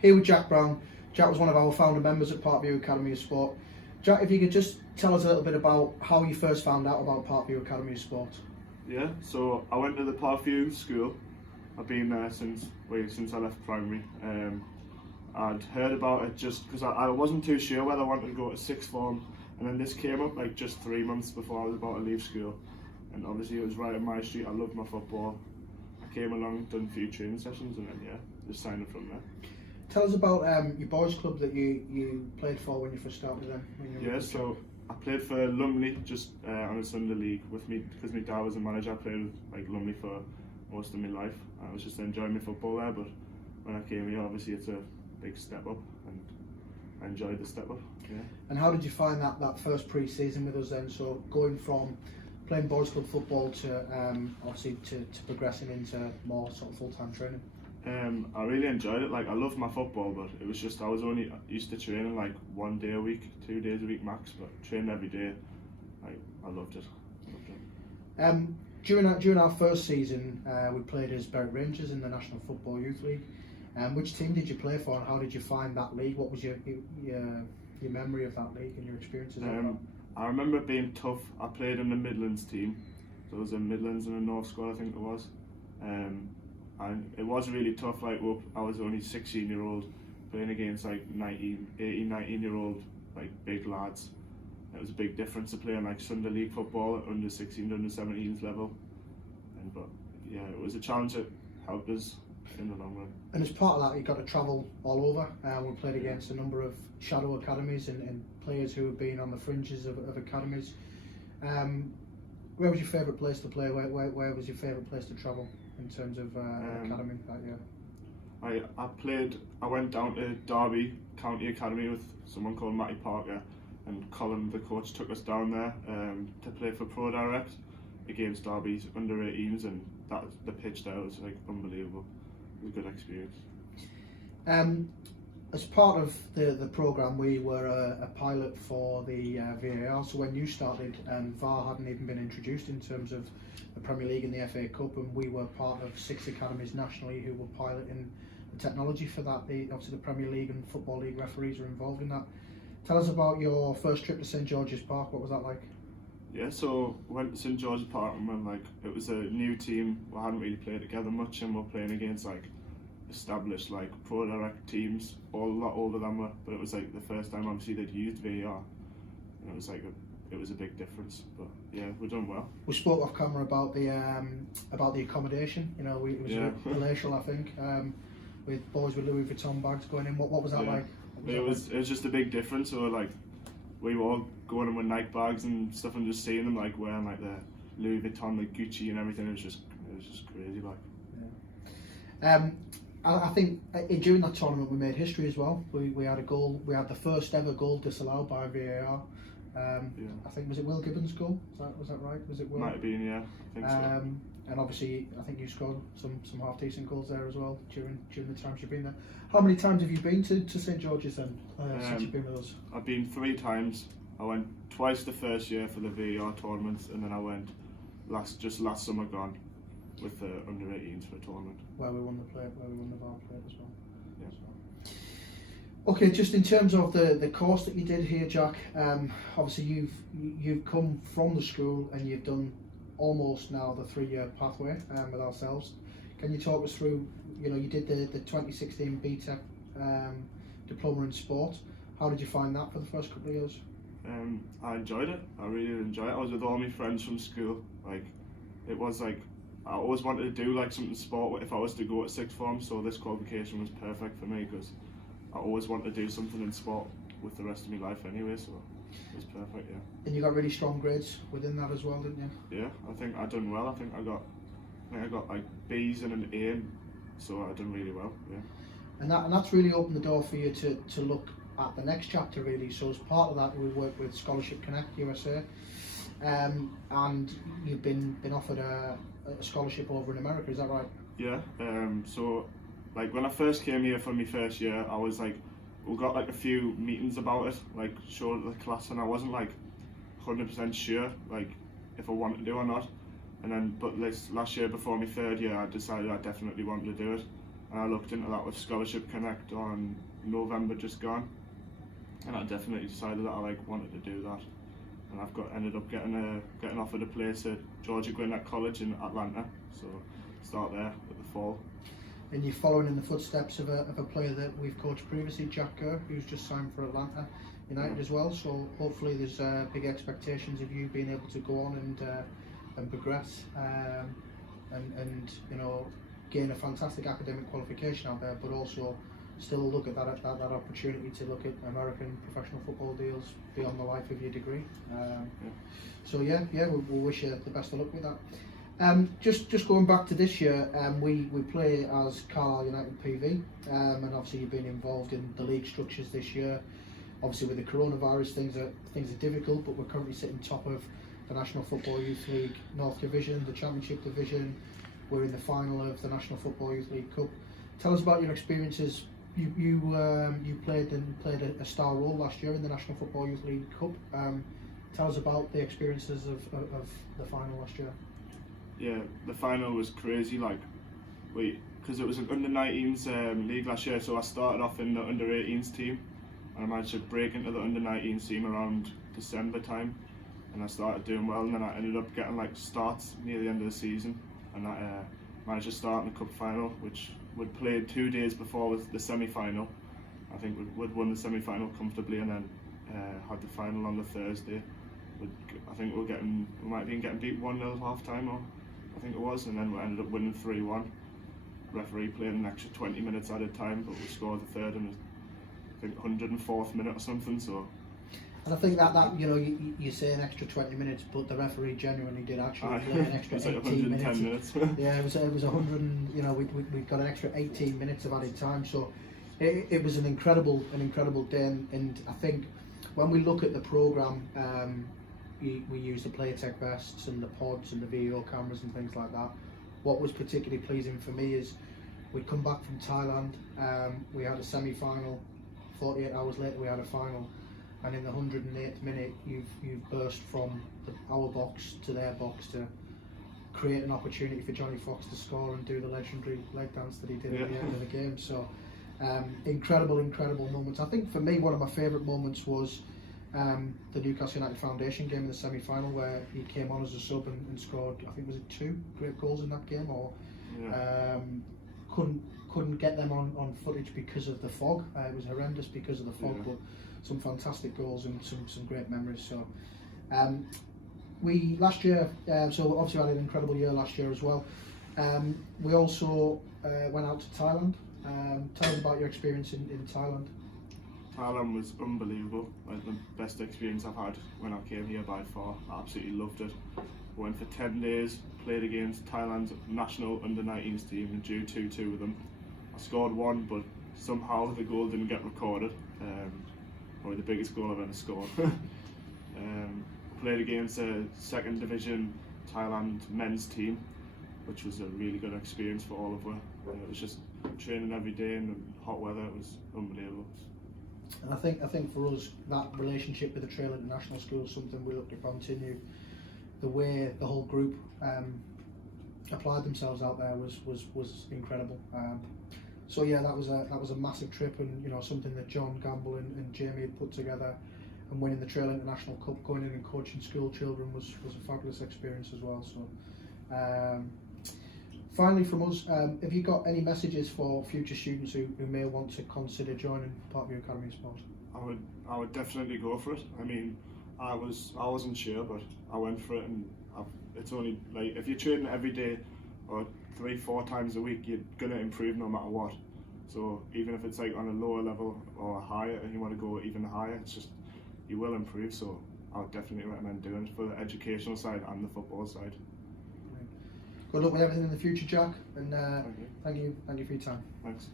Here with Jack Brown. Jack was one of our founder members at Parkview Academy of Sport. Jack, if you could just tell us a little bit about how you first found out about Parkview Academy of Sport. Yeah, so I went to the Parkview school. I've been there since I left primary. I'd heard about it just because I wasn't too sure whether I wanted to go to sixth form, and then this came up like just 3 months before I was about to leave school, and obviously it was right up my street. I loved my football. I came along, done a few training sessions, and then just signed up from there. Tell us about your boys club that you played for when you first started then. Yeah, so I played for Lumley just on a Sunday league with me because my dad was a manager. I played with like Lumley for most of my life. I was just enjoying my football there, but when I came here, obviously it's a big step up, and I enjoyed the step up. Yeah. And how did you find that first pre-season with us then? So going from playing boys club football to obviously to progressing into more sort of full-time training. I really enjoyed it. Like I love my football, but it was just I was only used to training like 1 day a week, 2 days a week max. But training every day, I loved it. During our first season, we played as Berwick Rangers in the National Football Youth League. Which team did you play for, and how did you find that league? What was your memory of that league and your experiences? I remember it being tough. I played in the Midlands team, so it was a Midlands and a North squad, I think it was. And it was really tough. Like I was only 16-year-old playing against like 19-year-old like big lads. It was a big difference to playing like Sunday league football at under 16, under 17s level. But yeah, it was a challenge that helped us in the long run. And as part of that, you got to travel all over. We played against a number of shadow academies and players who have been on the fringes of academies. Where was your favourite place to play? Where was your favourite place to travel in terms of academy that year? I went down to Derby County Academy with someone called Matty Parker, and Colin, the coach, took us down there to play for Pro Direct against Derby's under 18s, and the pitch there was like unbelievable. It was a good experience. As part of the programme, we were a pilot for the VAR. So when you started, VAR hadn't even been introduced in terms of the Premier League and the FA Cup, and we were part of 6 academies nationally who were piloting the technology for that. Obviously the Premier League and Football League referees were involved in that. Tell us about your first trip to St George's Park. What was that like? Yeah, so went to St George's Park, and when it was a new team, we hadn't really played together much, and we're playing against established Pro Direct teams, all a lot older than we, but it was the first time obviously they'd used VAR, and it was it was a big difference. But yeah, we've done well. We spoke off camera about the accommodation. You know, it was palatial, I think, with boys with Louis Vuitton bags going in. What was that like? It was just a big difference. So we were all going in with Nike bags and stuff, and just seeing them wearing the Louis Vuitton, Gucci and everything. It was just crazy. Yeah. I think during that tournament we made history as well. We had a goal. We had the first ever goal disallowed by VAR. I think, was it Will Gibbons' goal? Was that right? Was it Will? Might have been, yeah. I think so. And obviously, I think you scored some half decent goals there as well during the times you've been there. How many times have you been to St George's then since you've been with us? I've been 3 times. I went twice the first year for the VAR tournaments, and then I went last summer gone with the under 18s for a tournament. Where we won the VAR plate as well. Yeah. So. Okay, just in terms of the course that you did here, Jack. Obviously you've come from the school and you've done almost now the 3-year pathway with ourselves. Can you talk us through? You know, you did the 2016 BTEC diploma in sport. How did you find that for the first couple of years? I enjoyed it. I really enjoyed it. I was with all my friends from school. It was I always wanted to do something sport if I was to go at sixth form. So this qualification was perfect for me because I always wanted to do something in sport with the rest of my life anyway. So it was perfect. Yeah. And you got really strong grades within that as well, didn't you? Yeah, I think I done well. I think I got B's and an A, so I done really well. Yeah. And that's really opened the door for you to look at the next chapter really. So as part of that, we work with Scholarship Connect USA, and you've been offered a scholarship over in America. Is that right? Yeah. So when I first came here for my first year, I was we got a few meetings about it, showed the class, and I wasn't 100% sure if I wanted to do or not. And then, but last year before my 3rd year, I decided I definitely wanted to do it. and I looked into that with Scholarship Connect on November just gone, and I definitely decided that I wanted to do that, and ended up getting offered a place at Georgia Gwinnett College in Atlanta, so start there at the fall. And you're following in the footsteps of a player that we've coached previously, Jack Kerr, who's just signed for Atlanta United as well. So hopefully there's big expectations of you being able to go on and progress and gain a fantastic academic qualification out there, but also still look at that opportunity to look at American professional football deals beyond the life of your degree. So we'll wish you the best of luck with that. Just going back to this year, we play as Carlisle United PV, and obviously you've been involved in the league structures this year. Obviously with the coronavirus, things are difficult, but we're currently sitting top of the National Football Youth League North Division, the Championship Division. We're in the final of the National Football Youth League Cup. Tell us about your experiences. You played a star role last year in the National Football Youth League Cup. Tell us about the experiences of the final last year. Yeah, the final was crazy. Because it was an under-19s league last year, so I started off in the under-18s team, and I managed to break into the under-19s team around December time, and I started doing well, and then I ended up getting starts near the end of the season, and I managed to start in the cup final, which we'd played 2 days before with the semi-final. I think we'd won the semi-final comfortably, and then had the final on the Thursday. I think we might have been getting beat 1-0 at half time, or I think it was, and then we ended up winning 3-1. Referee played an extra 20 minutes added time, but we scored the third in I think 104th minute or something. So. And I think that you say an extra 20 minutes, but the referee genuinely did actually play an extra 18 minutes. Yeah, it was 100. We got an extra 18 minutes of added time. So it was an incredible day, and I think when we look at the programme. We use the BTEC vests and the pods and the video cameras and things like that. What was particularly pleasing for me is we'd come back from Thailand, we had a semi-final, 48 hours later we had a final, and in the 108th minute you've burst from our box to their box to create an opportunity for Johnny Fox to score and do the legendary leg dance that he did at the end of the game. So incredible moments. I think for me one of my favourite moments was the Newcastle United Foundation game in the semi-final, where he came on as a sub and scored, I think was it 2 great goals in that game, or couldn't get them on footage because of the fog. It was horrendous because of the fog, but some fantastic goals and some great memories. So we last year, so obviously we had an incredible year last year as well. We also went out to Thailand. Tell us about your experience in Thailand. Thailand was unbelievable, the best experience I've had when I came here by far. I absolutely loved it. Went for 10 days, played against Thailand's national under-19s team and drew 2-2 with them. I scored 1, but somehow the goal didn't get recorded. Probably the biggest goal I've ever scored. Played against a second division Thailand men's team, which was a really good experience for all of us. It was just training every day in the hot weather. It was unbelievable. And I think for us, that relationship with the Trail International School is something we look to continue. The way the whole group applied themselves out there was incredible. So yeah, that was a massive trip, and something that John Gamble and Jamie had put together, and winning the Trail International Cup, going in and coaching school children was a fabulous experience as well. So finally from us, have you got any messages for future students who may want to consider joining part of your academy of sport? I would definitely go for it. I mean, I wasn't sure, but I went for it, and it's only if you're training every day or 3-4 times a week, you're gonna improve no matter what. So even if it's on a lower level or higher, and you want to go even higher, it's just you will improve. So I would definitely recommend doing it for the educational side and the football side. Good luck with everything in the future, Jack, and thank you for your time. Thanks.